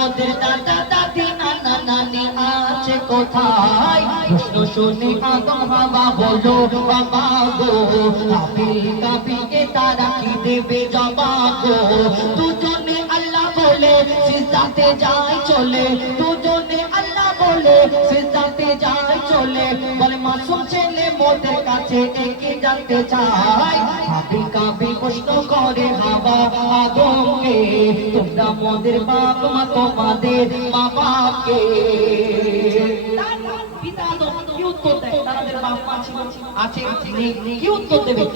মোদের দাদা দাদি নানা নানি আছে কোথায় প্রশ্ন শুনে হাওয়া বলো বাবা গো আপিল কাপিকে তারা কি দেবে জবাব গো দুজনে আল্লাহ বলে সিজাতে যায় চলে সিজদাতে যায়, চলে। বলে মাসুম ছেলে, মোদের কাছে একে জানতে কাবিল কাবিল প্রশ্ন করে হাওয়া আদমকে। তোমরা মোদের বাপ, মা, তোমাদের মা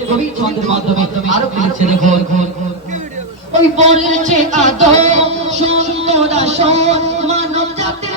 কবি ওই বলছে, আদম সুন্দরা শোন মানব জাতির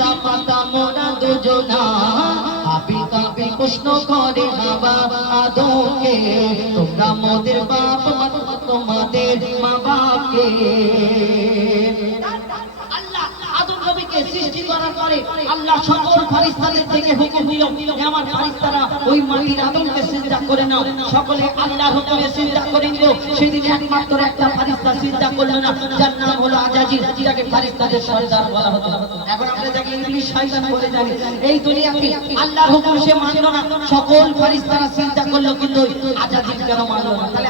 প্রশ্ন করে হাবা আদমকে তোমরা মোদের বাপ তোমাদের মা বাপকে। আদম নবীকে সৃষ্টি করার পরে আল্লাহ সকল ফারিস্তাদের থেকে হুকুম দিল আমার ফারিস্তারা ওই মাটির আদমকে সিজদা করে নাও। সকলে আল্লাহ হুকুমে সিজদা করে নিল। সেদিন একমাত্র একটা ফারিস্তা সিজদা করল না। যার নাম হলো আজাজিল যাকে ফারিস্তাদের সর্দার বলা হতো। এখন আমরা যাকে ইংলিশ শয়তান বলে জানি, এই দুনিয়াতে আল্লাহর হুকুম সে মানলো না। সকল ফারিস্তারা সিজদা করল, কিন্তু ওই আজাজিল কেন মানলো না? তাহলে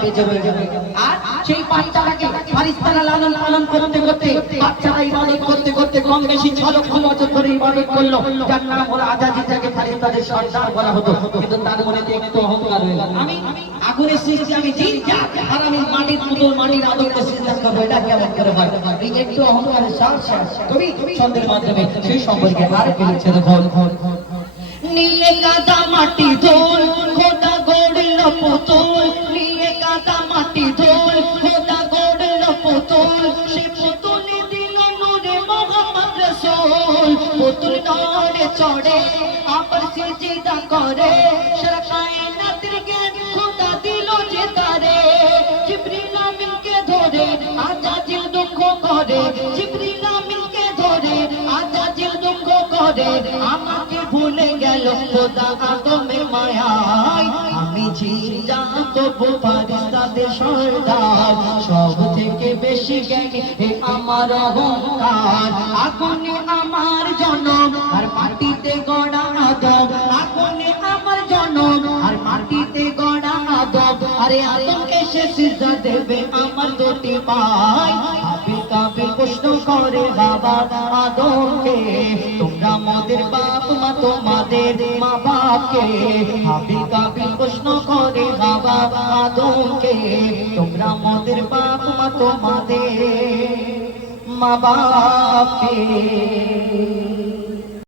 ছোট্ট বাচ্চা বেঁচে আর সেই বাচ্চাটাকে ফারিস্তারা লালন পালন করতে করতে, বাচ্চারা ইবাদত করতে করতে কম বেশি ছ লক্ষ বছর ধরে ইবাদত করল। যার নাম হলো আজাজি যাকে ফারিস্তাদের সর্দার বলা হতো। কিন্তু তার মনে একটু অহংকার হয়ে গেল। আমি আগুনের সৃষ্টি, আমি জিন জাত, আর আমি মাটির পুতুল, মাটির আদমকে সিজদা করব। এটা কেমন করে হয়? এই একটু অহংকারের শ্বাস কবি ছন্দের মাধ্যমে সেই সম্পর্কে আর লিখছে দেখো নীলে কাদা মাটি ধোল খোদা গড়ল পুতুল। নড়ে চড়ে আবার সিজদা করে আমাকে ভুলে গেল খোদা আদমের মায়ায়। আমি জিন্দা তবু ফারিস্তাদের সর্দার। সব আমার অহংকার, আগুনে আমার জনম, আর মাটিতে গড়া আদম আগুনে আমার জনম, আর মাটিতে গড়া আদম আরে আদমকে সে সিজা দেবে আমার দুটি পায় আবি প্রশ্ন করে, বাবা আদমকে তোমরা মোদের বাপ মা, তোমাদের মা বাপকে আবি কাবি প্রশ্ন করে, বাবা আদমকে তোমরা মোদের বাপ মা, তোমাদের মা বাপকে